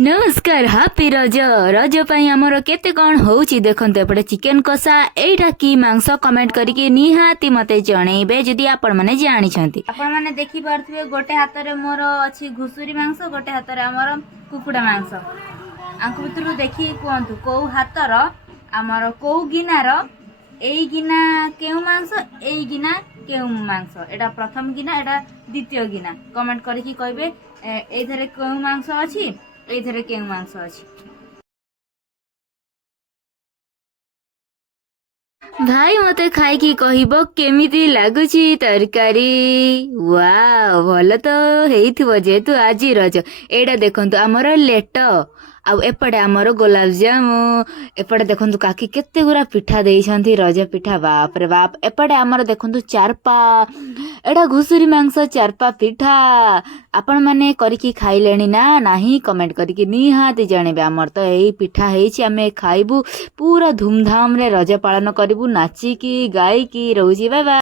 नमस्कार हापी रज रज पाई आमर केते कौन होउची देखंते एपटे चिकन कषा एटा की मांस कमेंट करके निहाती मते जणेबे जदि आपण माने जानि छंती। आपण माने देखि पारथिबे गोटे हाथ रे मोर अछि घुसुरी मांस, गोटे हाथ रे हमर कुकुडा मांस। आंकु भितरु देखि कोंतु को हाथर हमर को गिनार एई गिना केउ मांस एई गिना केउ मांस, एटा प्रथम गिना एटा द्वितीय गिना कमेंट करके कहबे एथरे केउ मांस अछि एथरे केउ मांस अछि। भाई मते खाई की कहबो केमिति लागुची तरकारी। वाह भल तो हेइथिबो जेतु आजी रज। एडा देखंतु हमर लेट आउ एपटे हमर गुलाब जामु, एपटे देखंतु काकी केते गुरा पिठा देइछंती रज पिठा। बाप रे बाप। एपटे हमर देखंतु चारपा एडा घुसुरी मांस चारपा पिठा। आपण माने करके खाइलेनी ना नाही कमेंट करके निहाती जणेबे। हमर तो एई पिठा हेइछि, आमे खाइबु पूरा धूमधाम रे रज पालन करिबु नाची की गाई की। रहउची बाय बाय।